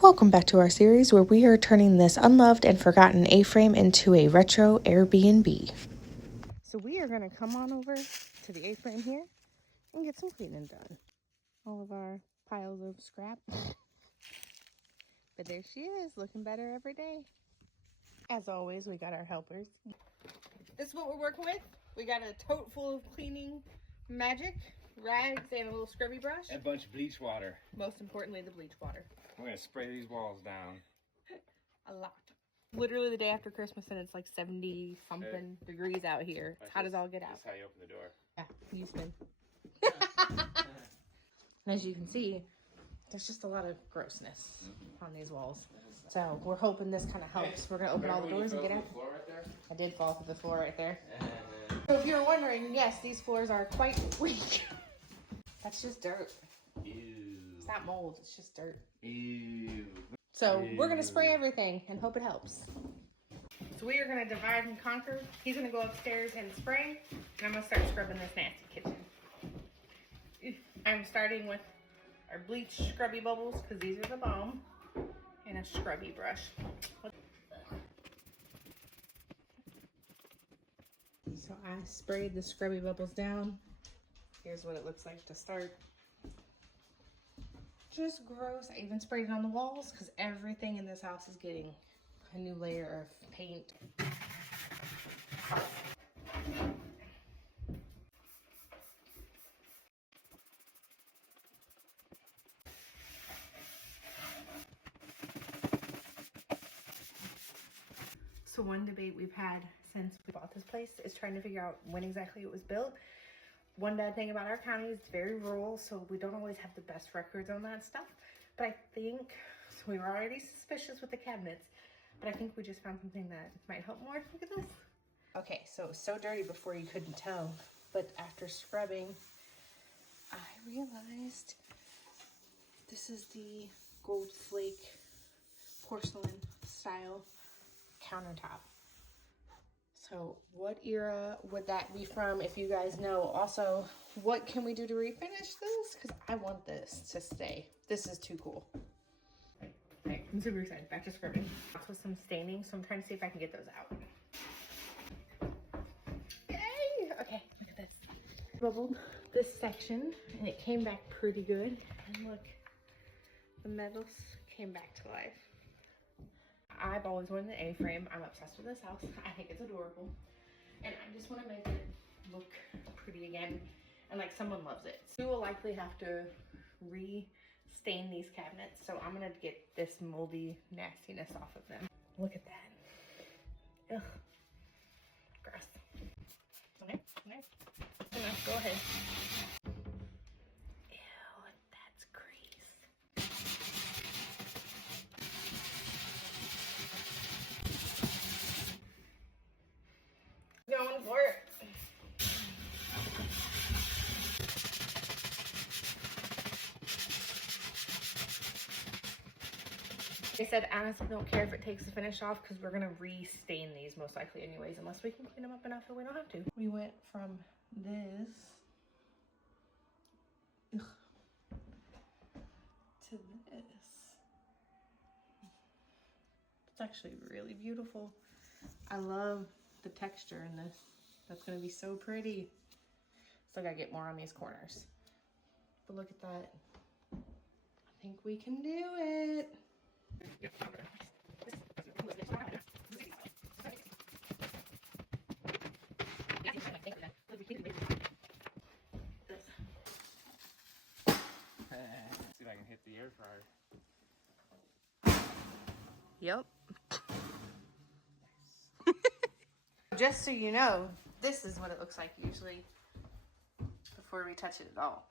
Welcome back to our series where we are turning this unloved and forgotten A-frame into a retro Airbnb. So we are going to come on over to the A-frame here and get some cleaning done. All of our piles of scrap. But there she is, looking better every day. As always, we got our helpers. This is what we're working with. We got a tote full of cleaning magic, rags, and a little scrubby brush. A bunch of bleach water. Most importantly, the bleach water. We're going to spray these walls down. A lot. Literally the day after Christmas and it's like 70 something degrees out here. It's hot as all get out. That's how you open the door. Yeah, you spin. And as you can see, there's just a lot of grossness on these walls. So we're hoping this kind of helps. We're gonna open all the doors and get out. Right, I did fall through the floor right there. So if you were wondering, yes, these floors are quite weak. That's just dirt. Ew. It's not mold, it's just dirt. Ew. So we're gonna spray everything and hope it helps. So we are gonna divide and conquer. He's gonna go upstairs and spray, and I'm gonna start scrubbing this nasty kitchen. I'm starting with our bleach scrubby bubbles because these are the bomb, and a scrubby brush. So I sprayed the scrubby bubbles down. Here's what it looks like to start. Just gross. I even sprayed it on the walls because everything in this house is getting a new layer of paint. So one debate we've had since we bought this place is trying to figure out when exactly it was built. One bad thing about our county is it's very rural, so we don't always have the best records on that stuff. But I think, so we were already suspicious with the cabinets, but I think we just found something that might help more. Look at this. Okay, so it was so dirty before you couldn't tell, but after scrubbing, I realized this is the gold flake porcelain style countertop. So what era would that be from, if you guys know? Also, what can we do to refinish this? Because I want this to stay. This is too cool. Right, I'm super excited. Back to scrubbing. With some staining, so I'm trying to see if I can get those out. Yay! Okay, look at this. Bubbled this section, and it came back pretty good. And look, the metals came back to life. I've always wanted an A-frame. I'm obsessed with this house. I think it's adorable. And I just want to make it look pretty again. And like someone loves it. We will likely have to re-stain these cabinets. So I'm going to get this moldy nastiness off of them. Look at that. Ugh. Gross. Okay. Enough. Go ahead. Going for it. They said honestly don't care if it takes the finish off because we're gonna re-stain these most likely anyways, unless we can clean them up enough that we don't have to. We went from this to this. It's actually really beautiful. I love the texture in this. That's gonna be so pretty. Still gotta get more on these corners. But look at that. I think we can do it. See if I can hit the air fryer. Yep. Just so you know, this is what it looks like usually before we touch it at all.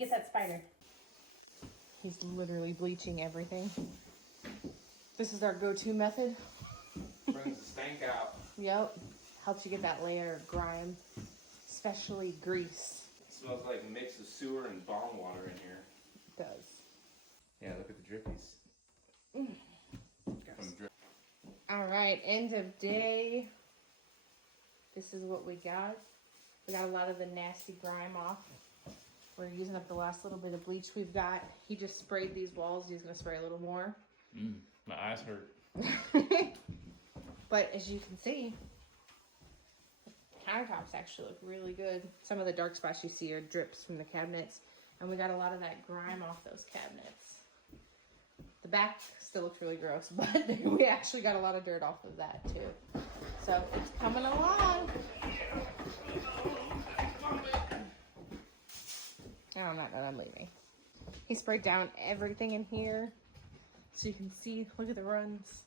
Get that spider. He's literally bleaching everything. This is our go-to method. Brings the stank out. Yep. Helps you get that layer of grime, especially grease. It smells like a mix of sewer and bomb water in here. It does. Yeah, look at the drippies. All right, end of day. This is what we got. We got a lot of the nasty grime off. We're using up the last little bit of bleach we've got. He just sprayed these walls. He's gonna spray a little more. My eyes hurt. But as you can see, the countertops actually look really good. Some of the dark spots you see are drips from the cabinets, and we got a lot of that grime off those cabinets. The back still looks really gross, but we actually got a lot of dirt off of that too. So it's coming along. Oh, I'm not done leaving. He sprayed down everything in here. So you can see, look at the runs.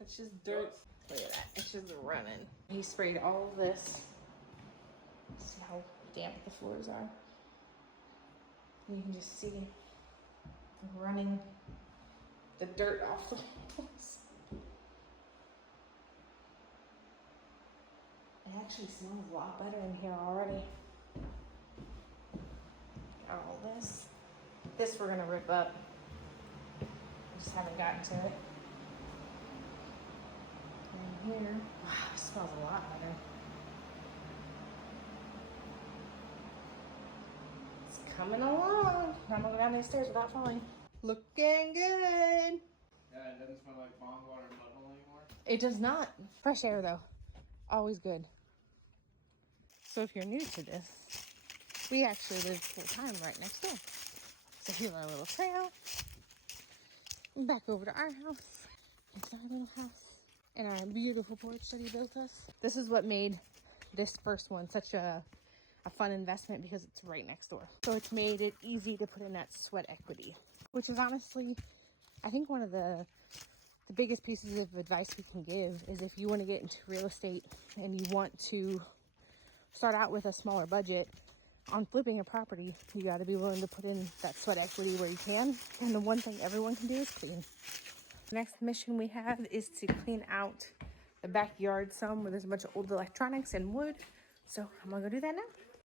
That's just dirt. Look at that, it's just running. He sprayed all of this. See how damp the floors are. And you can just see running the dirt off the walls. It actually smells a lot better in here already. Got all this. This we're gonna rip up. Just haven't gotten to it. And here, wow, it smells a lot better. It's coming along. I'm gonna go down these stairs without falling. Looking good. Yeah, it doesn't smell like bong water and butthole anymore. It does not. Fresh air though, always good. So if you're new to this, we actually live full time right next door. So here's our little trail. Back over to our house. It's our little house. And our beautiful porch that he built us. This is what made this first one such a fun investment, because it's right next door. So it's made it easy to put in that sweat equity, which is honestly, I think one of the biggest pieces of advice we can give is if you want to get into real estate and you want to start out with a smaller budget on flipping a property, you got to be willing to put in that sweat equity where you can. And the one thing everyone can do is clean. The next mission we have is to clean out the backyard some where there's a bunch of old electronics and wood. So I'm gonna go do that now.